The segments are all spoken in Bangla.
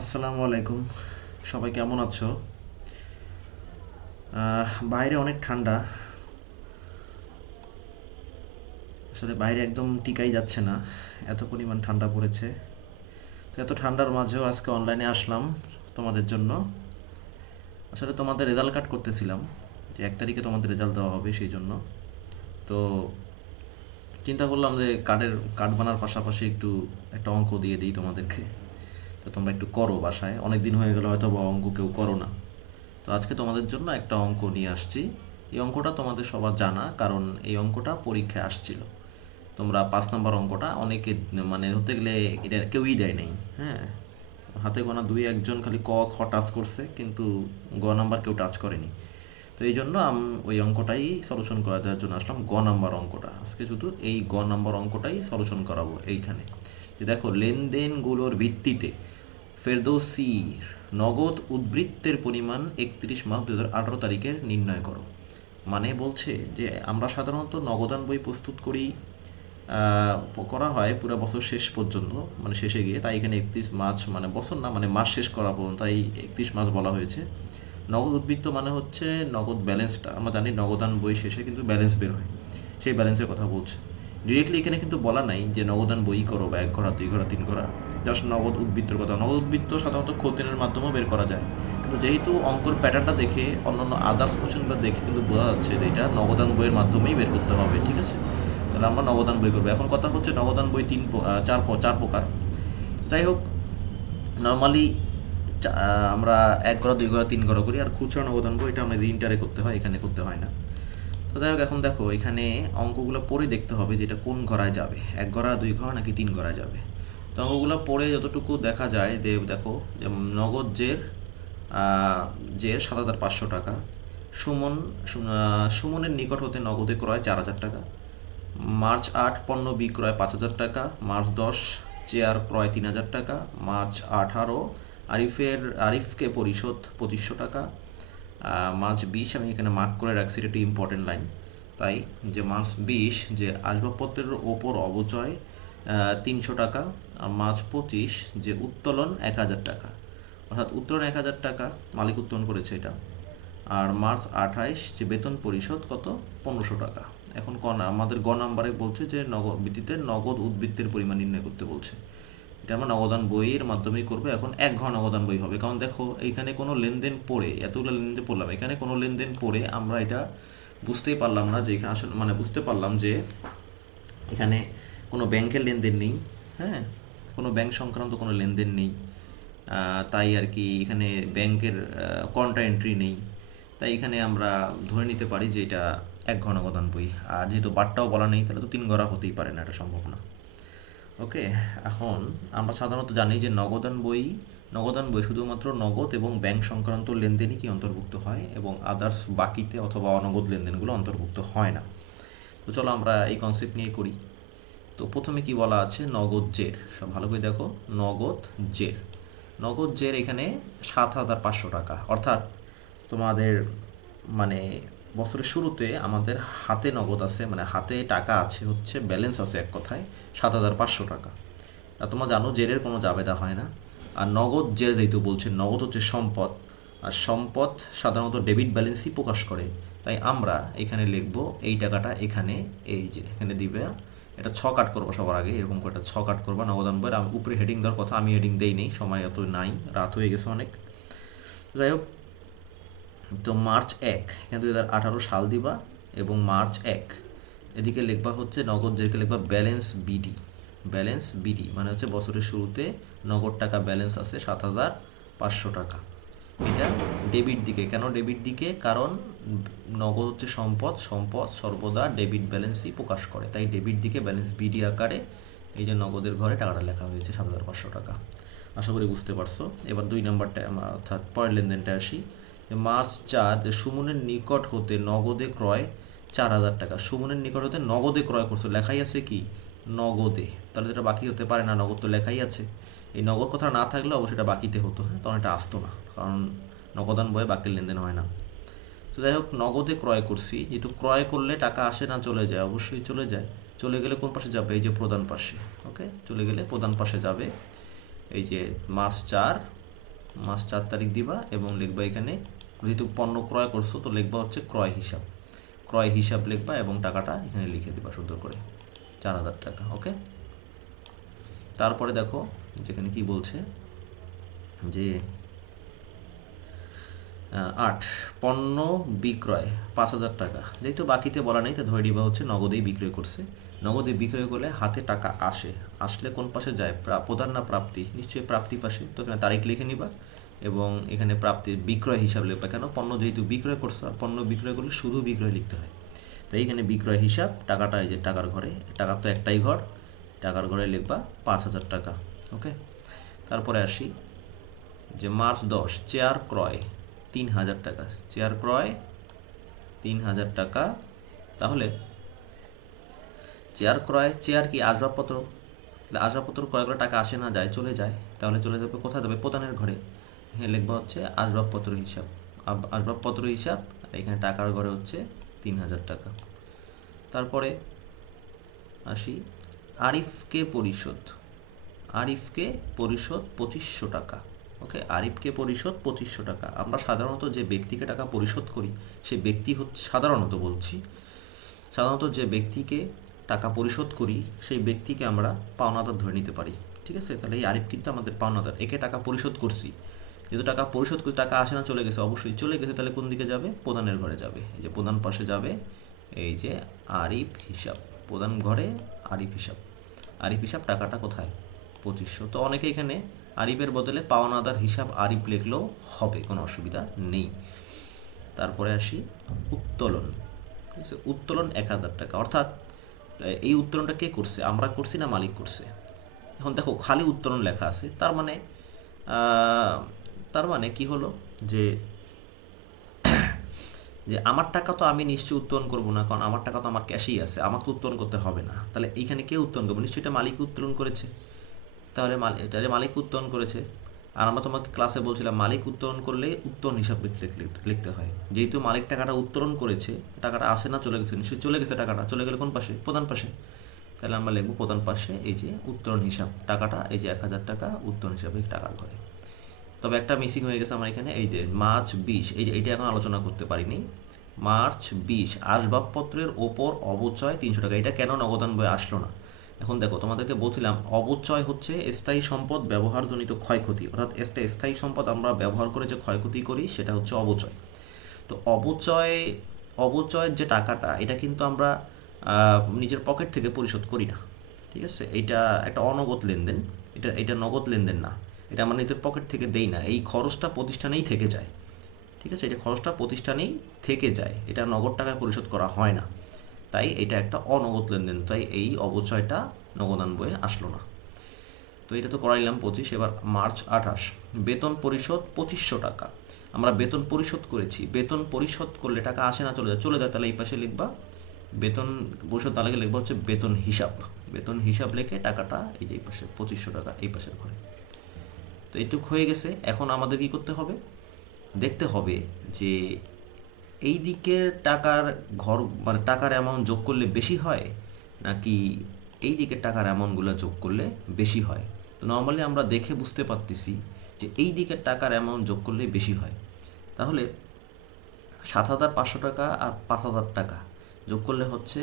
আসসালামু আলাইকুম। সবাই কেমন আছো? বাইরে অনেক ঠান্ডা। আসলে বাইরে একদম টিকাই যাচ্ছে না, এত পরিমাণ ঠান্ডা পড়েছে। তো এত ঠান্ডার মাঝেও আজকে অনলাইনে আসলাম তোমাদের জন্য। আসলে তোমাদের রেজাল্ট কার্ড করতেছিলাম, যে 1 তারিখে তোমাদের রেজাল্ট দেওয়া হবে সেই জন্য। তো চিন্তা করলাম যে কার্ড বানার পাশাপাশি একটু একটা অঙ্ক দিয়ে দিই তোমাদেরকে। তো তোমরা একটু করো বাসায়, অনেক দিন হয়ে গেল হয়তো বা অঙ্ক কেউ করো না। তো আজকে তোমাদের জন্য একটা অঙ্ক নিয়ে আসছি। এই অঙ্কটা তোমাদের সবার জানা, কারণ এই অঙ্কটা পরীক্ষায় আসছিল। তোমরা 5 নম্বর অঙ্কটা অনেকে, মানে ধরতে গেলে এটা কেউই দেয় নাই। হ্যাঁ, হাতে গোনা দুই একজন খালি ক খ টাচ করছে, কিন্তু নাম্বার কেউ টাচ করেনি। তো এই জন্য ওই অঙ্কটাই সলিউশন করা দেওয়ার জন্য আসলাম। নাম্বার অঙ্কটা আজকে শুধু এই নাম্বার অঙ্কটাই সলিউশন করাবো এইখানে। যে দেখো, লেনদেনগুলোর ভিত্তিতে ফেরদৌসির নগদ উদ্বৃত্তের পরিমাণ 31 মার্চ 2018 তারিখের নির্ণয় করো। মানে বলছে যে আমরা সাধারণত নগদান বই প্রস্তুত করি, করা হয় পুরো বছর শেষ পর্যন্ত, মানে শেষে গিয়ে। তাই এখানে 31 মার্চ মানে বছর না, মানে মাস শেষ করা পর্যন্ত, তাই 31 মার্চ বলা হয়েছে। নগদ উদ্বৃত্ত মানে হচ্ছে নগদ ব্যালেন্সটা। আমরা জানি নগদান বই শেষে কিন্তু ব্যালেন্স বের হয়, সেই ব্যালেন্সের কথা বলছে। ডিরেক্টলি এখানে কিন্তু বলা নাই যে নগদান বই করো বা 1 ঘরা 2 ঘরা 3 ঘরা, জাস্ট নগদ উদ্বৃত্তর কথা। নগদ উদ্বৃত্ত সাধারণত খতিয়ানের মাধ্যমেও বের করা যায়, কিন্তু যেহেতু অঙ্কর প্যাটার্নটা দেখে, অন্যান্য আদার্স কোশ্চেনগুলো দেখে কিন্তু বোঝা যাচ্ছে যে এটা নগদান বইয়ের মাধ্যমেই বের করতে হবে। ঠিক আছে, তাহলে আমরা নগদান বই করবো। এখন কথা হচ্ছে নগদান বই চার প্রকার। যাই হোক, নর্মালি আমরা 1 ঘরা 2 ঘরা 3 ঘরা করি, আর খুচরা নগদান বই এটা আমাদের ইন্টারে করতে হয়, এখানে করতে হয় না। তো যাই হোক, এখন দেখো এখানে অঙ্কগুলো পড়ে দেখতে হবে যে এটা কোন ঘরায় যাবে, 1 ঘরা 2 ঘরা নাকি 3 ঘরায় যাবে। তো অঙ্কগুলো পড়ে যতটুকু দেখা যায়, দেখো যে নগদ জের 7,500 টাকা। সুমনের নিকট হতে নগদে ক্রয় 4,000 টাকা। মার্চ 8 পণ্য বিক্রয় 5,000 টাকা। মার্চ 10 চেয়ার ক্রয় 3,000 টাকা। মার্চ 18 আরিফকে পরিশোধ 2,500 টাকা। মার্চ 20 আমি এখানে মার্ক করে রাখছি, এটা একটি ইম্পর্টেন্ট লাইন। তাই যে মার্চ 20 যে আসবাবপত্রের ওপর অবচয় 300 টাকা। আর মার্চ 25 যে উত্তোলন 1,000 টাকা, অর্থাৎ উত্তোলন 1,000 টাকা, মালিক উত্তোলন করেছে এটা। আর মার্চ 28 যে বেতন পরিশোধ কত, 1,500 টাকা। এখন আমাদের নাম্বারে বলছে যে নগদ ভিত্তিতে নগদ উদ্বৃত্তের পরিমাণ নির্ণয় করতে বলছে। এটা আমরা নগদান বইয়ের মাধ্যমেই করবো। এখন 1 ঘর নগদান বই হবে, কারণ দেখো এইখানে কোনো লেনদেন পড়ে, এতগুলো লেনদেন পড়লাম, এখানে কোনো লেনদেন পড়ে আমরা এটা বুঝতেই পারলাম না যে এখানে আসলে, মানে বুঝতে পারলাম যে এখানে কোনো ব্যাংকের লেনদেন নেই। হ্যাঁ, কোনো ব্যাংক সংক্রান্ত কোনো লেনদেন নেই। তাই আর কি এখানে ব্যাংকের কন্ট্রা এন্ট্রি নেই। তাই এখানে আমরা ধরে নিতে পারি যে এটা 1 ঘর নগদান বই। আর যেহেতু বারটাও বলা নেই, তাহলে তো 3 ঘরা হতেই পারে না, এটা সম্ভব না। ওকে, এখন আমরা সাধারণত জানি যে নগদান বই শুধুমাত্র নগদ এবং ব্যাংক সংক্রান্ত লেনদেনই কি অন্তর্ভুক্ত হয়, এবং আদার্স বাকিতে অথবা অনগদ লেনদেনগুলো অন্তর্ভুক্ত হয় না। তো চলো আমরা এই কনসেপ্ট নিয়ে করি। তো প্রথমে কি বলা আছে, নগদ জের। সব ভালো করে দেখো, নগদ জের। নগদ জের এখানে 7,500 টাকা, অর্থাৎ তোমাদের, মানে বছরের শুরুতে আমাদের হাতে নগদ আছে, মানে হাতে টাকা আছে, হচ্ছে ব্যালেন্স আছে এক কথায় 7,500 টাকা। আর তোমরা জানো জেরের কোনো জাবেদা হয় না। আর নগদ জের যেহেতু বলছে, নগদ হচ্ছে সম্পদ, আর সম্পদ সাধারণত ডেবিট ব্যালেন্সই প্রকাশ করে। তাই আমরা এখানে লিখব এই টাকাটা এখানে, এই যে এখানে দিবে। এটা কাট করবো সবার আগে, এরকম করে কাট করবো নগদান বইয়ের। আমি উপরে হেডিং দেওয়ার কথা, আমি হেডিং দেই নেই, সময় এত নাই, রাত হয়ে গেছে অনেক। যাই হোক, তো মার্চ 1 এখানে 2018 সাল দিবা, এবং মার্চ 1 এদিকে লিখবা হচ্ছে নগদ, যেদিকে লিখবা ব্যালেন্স বিডি। ব্যালেন্স বিডি মানে হচ্ছে বছরের শুরুতে নগদ টাকা ব্যালেন্স আছে 7,500 টাকা। এটা ডেবিট দিকে। কেন ডেবিট দিকে? কারণ নগদ হচ্ছে সম্পদ, সম্পদ সর্বদা ডেবিট ব্যালেন্সই প্রকাশ করে। তাই ডেবিট দিকে ব্যালেন্স বিডি আকারে এই যে নগদের ঘরে টাকাটা লেখা হয়েছে 7,500 টাকা। আশা করি বুঝতে পারছো। এবার 2 নম্বরটা, অর্থাৎ পরের লেনদেনটা আসি। মার্চ 4 যে সুমনের নিকট হতে নগদে ক্রয় 4,000 টাকা। সুমনের নিকট হতে নগদে ক্রয় করছো, লেখাই আছে কি নগদে, তাহলে এটা বাকি হতে পারে না, নগদ তো লেখাই আছে। এই নগদ কথা না থাকলে অবশ্যই এটা বাকিতে হতো, হ্যাঁ, তখন এটা আসতো না, কারণ নগদান বয়ে বাকির লেনদেন হয় না। তো যাই হোক, নগদে ক্রয় করছি, যেহেতু ক্রয় করলে টাকা আসে না চলে যায়, অবশ্যই চলে যায়। চলে গেলে কোন পাশে যাবে, এই যে প্রধান পাশে। ওকে, চলে গেলে প্রধান পাশে যাবে। এই যে মার্চ 4 মাস 4 তারিখ দিবা এবং লিখবা এখানে, যেহেতু পণ্য ক্রয় করছো তো লিখবা হচ্ছে ক্রয় হিসাব, ক্রয় হিসাব লিখবা এবং টাকাটা এখানে লিখে দিবা সুন্দর করে 4,000 টাকা। ওকে, তারপরে দেখো যেখানে কি বলছে যে 8 পণ্য বিক্রয় 5,000 টাকা, যেহেতু বাকিতে বলা নেই তো ধরে নিবা হচ্ছে নগদেই বিক্রয় করছে। নগদে বিক্রয় করলে হাতে টাকা আসলে কোন পাশে যায়, প্রদান না প্রাপ্তি, নিশ্চয়ই প্রাপ্তি পাশে। তো এখানে তারিখ লিখে নিবা এবং এখানে প্রাপ্তি বিক্রয় হিসাব লিখবা, কেন পণ্য যেহেতু বিক্রয় করছো আর পণ্য বিক্রয় করলে শুধু বিক্রয় লিখতে হয়, তাই এখানে বিক্রয় হিসাব টাকাটা এই যে টাকার ঘরে, টাকার তো একটাই ঘর, টাকার ঘরে লিখবা 5,000 টাকা। ওকে, তারপরে আসি যে মার্চ 10 চেয়ার ক্রয় 3,000 টাকা, চেয়ার ক্রয় 3,000 টাকা। তাহলে চেয়ার ক্রয়, চেয়ার কি আসবাবপত্র, তাহলে আসবাবপত্র ক্রয় করে টাকা আসে না যায়, চলে যায়, তাহলে চলে যাবে কোথায় যাবে, প্রদানের ঘরে। হ্যাঁ, লিখবা হচ্ছে আসবাবপত্র হিসাব, আসবাবপত্র হিসাব, আর এখানে টাকার ঘরে হচ্ছে 3,000 টাকা। তারপরে আসি আরিফকে পরিশোধ, আরিফকে পরিশোধ 2500 টাকা। ওকে, আরিফকে পরিশোধ 2500 টাকা। আমরা সাধারণত যে ব্যক্তিকে টাকা পরিশোধ করি সে ব্যক্তি হচ্ছে, সাধারণত বলছি, সাধারণত যে ব্যক্তিকে টাকা পরিশোধ করি সেই ব্যক্তিকে আমরা পাওনাদার ধরে নিতে পারি। ঠিক আছে, তাহলে এই আরিফ কিন্তু আমাদের পাওনাদার, একে টাকা পরিশোধ করছি, যেহেতু টাকা পরিশোধ করে টাকা আসে না চলে গেছে, অবশ্যই চলে গেছে, তাহলে কোন দিকে যাবে, প্রধানের ঘরে যাবে, এই যে প্রধান পাশে যাবে, এই যে আরিফ হিসাব, প্রধান ঘরে আরিফ হিসাব, আরিফ হিসাব টাকাটা কোথায় 2500। তো অনেকে এখানে আরিফের বদলে পাওনাদার হিসাব আরিফ লিখলেও হবে, কোনো অসুবিধা নেই। তারপরে আসি উত্তোলন, ঠিক আছে, উত্তোলন 1,000 টাকা, অর্থাৎ এই উত্তোলনটা কে করছে, আমরা করছি না মালিক করছে। এখন দেখো খালি উত্তোলন লেখা আছে, তার মানে তার মানে কি হলো যে যে আমার টাকা তো আমি নিশ্চয়ই উত্তোলন করবো না, কারণ আমার টাকা তো আমার ক্যাশেই আছে, আমাকে তো উত্তোলন করতে হবে না। তাহলে এইখানে কে উত্তোলন করবো, নিশ্চয়ই এটা মালিক উত্তোলন করেছে, তাহলে এটা যে মালিক উত্তোলন করেছে। আর আমরা তোমাকে ক্লাসে বলছিলাম মালিক উত্তোলন করলে উত্তোলন হিসাব লিখতে হয়, যেহেতু মালিক টাকাটা উত্তোলন করেছে, টাকাটা আসে না চলে গেছে, নিশ্চয়ই চলে গেছে, টাকাটা চলে গেলে কোন পাশে, প্রধান পাশে, তাহলে আমরা লিখবো প্রধান পাশে এই যে উত্তোলন হিসাব, টাকাটা এই যে 1,000 টাকা উত্তোলন হিসাবে টাকার ঘরে। তবে একটা মিসিং হয়ে গেছে আমার এখানে, এই যে মার্চ 20, এই যে এইটা এখন আলোচনা করতে পারিনি, মার্চ 20 আসবাবপত্রের ওপর অবচয় 300 টাকা, এটা কেন নগদান বই আসলো না। এখন দেখো তোমাদেরকে বলছিলাম অবচয় হচ্ছে স্থায়ী সম্পদ ব্যবহারজনিত ক্ষয়ক্ষতি, অর্থাৎ একটা স্থায়ী সম্পদ আমরা ব্যবহার করে যে ক্ষয়ক্ষতি করি সেটা হচ্ছে অবচয়। তো অবচয়ের যে টাকাটা এটা কিন্তু আমরা নিজের পকেট থেকে পরিশোধ করি না। ঠিক আছে, এটা একটা অনগদ লেনদেন, এটা নগদ লেনদেন না, এটা আমরা নিজের পকেট থেকে দেই না, এই খরচটা প্রতিষ্ঠানেই থেকে যায়। ঠিক আছে, এটা খরচটা প্রতিষ্ঠানেই থেকে যায়, এটা নগদ টাকায় পরিশোধ করা হয় না, তাই এটা একটা অনগদ লেনদেন, তাই এই অবচয়টা নগদান বইয়ে আসলো না। তো এটা তো করাইলাম 25। এবার মার্চ 28 বেতন পরিশোধ 2500 টাকা, আমরা বেতন পরিশোধ করেছি, বেতন পরিশোধ করলে টাকা আসে না চলে যায়, চলে যায়, তাহলে এই পাশে লিখবা বেতন পরিশোধ, তাহলে লিখবা হচ্ছে বেতন হিসাব, বেতন হিসাব লিখে টাকাটা এই যে এই পাশে 2500 টাকা এই পাশের ঘরে। তো এইটুক হয়ে গেছে, এখন আমাদের কি করতে হবে, দেখতে হবে যে এই দিকের টাকার ঘর মানে টাকার অ্যামাউন্ট যোগ করলে বেশি হয় নাকি এই দিকের টাকার অ্যামাউন্টগুলো যোগ করলে বেশি হয়। তো নর্মালি আমরা দেখে বুঝতে পারতেছি যে এই দিকের টাকার অ্যামাউন্ট যোগ করলে বেশি হয়। তাহলে 7,500 টাকা আর 5,000 টাকা যোগ করলে হচ্ছে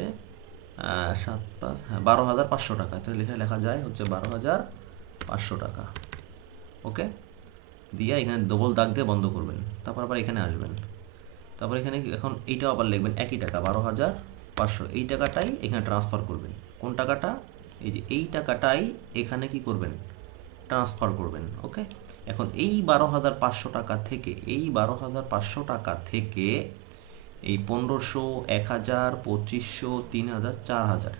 7 5 হ্যাঁ 12,500 টাকা, তো লেখা লেখা যায় হচ্ছে 12,500 টাকা। ওকে, দিয়ে এখানে ডবল দাগ দিয়ে বন্ধ করবেন, তারপর আবার এখানে আসবেন, তারপর এখানে এখন এইটাও আবার লিখবেন একই টাকা 12,500, এই টাকাটাই এখানে ট্রান্সফার করবেন, কোন টাকাটা, এই যে এই টাকাটাই এখানে কি করবেন, ট্রান্সফার করবেন। ওকে, এখন এই 12,500 টাকা থেকে, এই 12,500 টাকা থেকে এই 1,500, 1,000, 2,500, 3,000, 4,000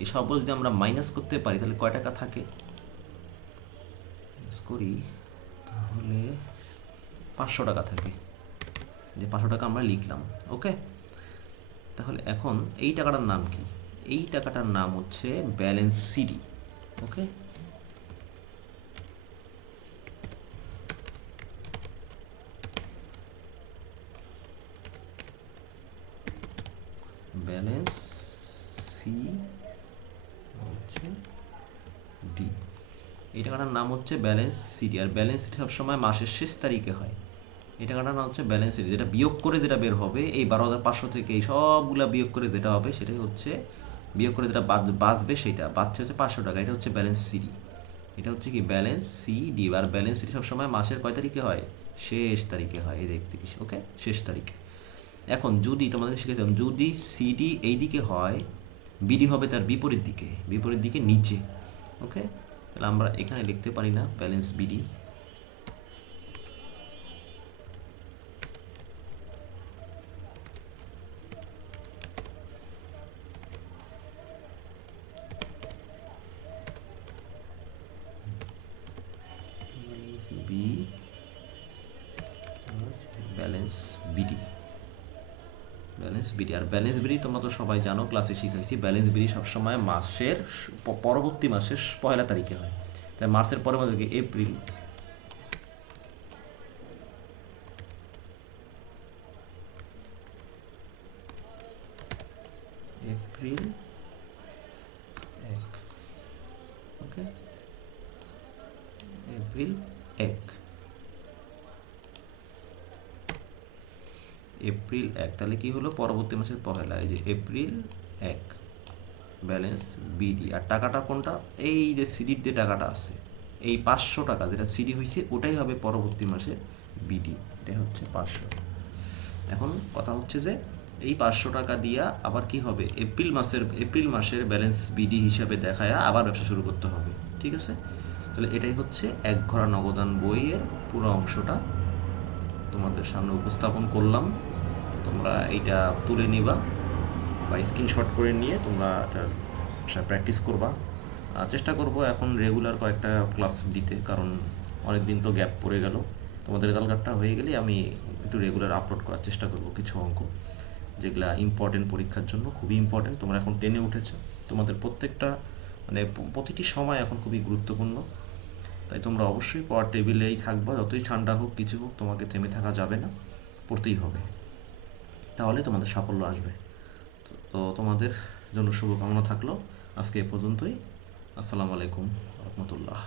এই সব যদি আমরা মাইনাস করতে পারি তাহলে কয় টাকা থাকে, করি তাহলে 500 টাকা থাকে, যে 500 টাকা আমরা লিখলাম। ওকে, তাহলে এখন এই টাকাটার নাম কি, এই টাকাটার নাম হচ্ছে ব্যালেন্স সিডি। ওকে, ব্যালেন্স সি হচ্ছে ডি, এই টাকাটার নাম হচ্ছে ব্যালেন্স সিডি, আর ব্যালেন্স সিডি সবসময় মাসের শেষ তারিখে হয়। এই টাকাটার নাম হচ্ছে ব্যালেন্স সিডি, যেটা বিয়োগ করে যেটা বের হবে এই 12,500 থেকে এই সবগুলা বিয়োগ করে যেটা হবে সেটাই হচ্ছে, বিয়োগ করে যেটা বাঁচবে সেটা বাঁচছে হচ্ছে 500 টাকা, এটা হচ্ছে ব্যালেন্স সিডি। এটা হচ্ছে কি ব্যালেন্স সিডি, আর ব্যালেন্স সিডি সবসময় মাসের কয় তারিখে হয়? শেষ তারিখে হয়, এই 31, ওকে, শেষ তারিখে। এখন যদি তোমাদের শিখেছিলাম যদি সিডি এই দিকে হয়, বিডি হবে তার বিপরীত দিকে, বিপরীত দিকে নিচে, ওকে। তাহলে আমরা এখানে লিখতে পারি না balance BD, B balance BD, balance BD. আর ব্যালেন্স বিডি তোমরা তো সবাই জানো, ক্লাসে শিখাইছি, ব্যালেন্স বিডি সবসময় মাসের পরবর্তী মাসের পয়লা তারিখে হয়। তাই মার্চের পরে মাস এপ্রিল, এপ্রিল 1, ওকে, এপ্রিল 1, এপ্রিল 1, তাহলে কি হলো পরবর্তী মাসের পহেলা, এই যে এপ্রিল 1 ব্যালেন্স বিডি। আর টাকাটা কোনটা? এই যে সিডির যে টাকাটা আছে, এই 500 টাকা যেটা সিডি হয়েছে ওটাই হবে পরবর্তী মাসে বিডি, এটা হচ্ছে 500। এখন কথা হচ্ছে যে এই 500 টাকা দিয়া আবার কি হবে, এপ্রিল মাসের ব্যালেন্স বিডি হিসাবে দেখায় আবার ব্যবসা শুরু করতে হবে, ঠিক আছে। তাহলে এটাই হচ্ছে এক ঘোড়া নগদান বইয়ের পুরো অংশটা তোমাদের সামনে উপস্থাপন করলাম। তোমরা এইটা তুলে নিবা বা স্ক্রিনশট করে নিয়ে তোমরা এটা প্র্যাকটিস করবা। চেষ্টা করব এখন রেগুলার কয়েকটা ক্লাস দিতে, কারণ অনেক দিন তো গ্যাপ পড়ে গেল। তোমাদের রেজাল্ট কার্ডটা হয়ে গেলে আমি একটু রেগুলার আপলোড করার চেষ্টা করব কিছু অঙ্ক, যেগুলা ইম্পর্টেন্ট, পরীক্ষার জন্য খুবই ইম্পর্টেন্ট। তোমরা এখন 10-এ উঠেছো, তোমাদের প্রত্যেকটা মানে প্রতিটি সময় এখন খুবই গুরুত্বপূর্ণ। তাই তোমরা অবশ্যই পড়ার টেবিলেই থাকবা, যতই ঠান্ডা হোক কিছু হোক তোমাকে থেমে থাকা যাবে না, পড়তেই হবে, তাহলে তোমাদের সাফল্য আসবে। তো তোমাদের জন্য শুভকামনা থাকলো। আজকে এ পর্যন্তই। আসসালামু আলাইকুম রহমতুল্লাহ।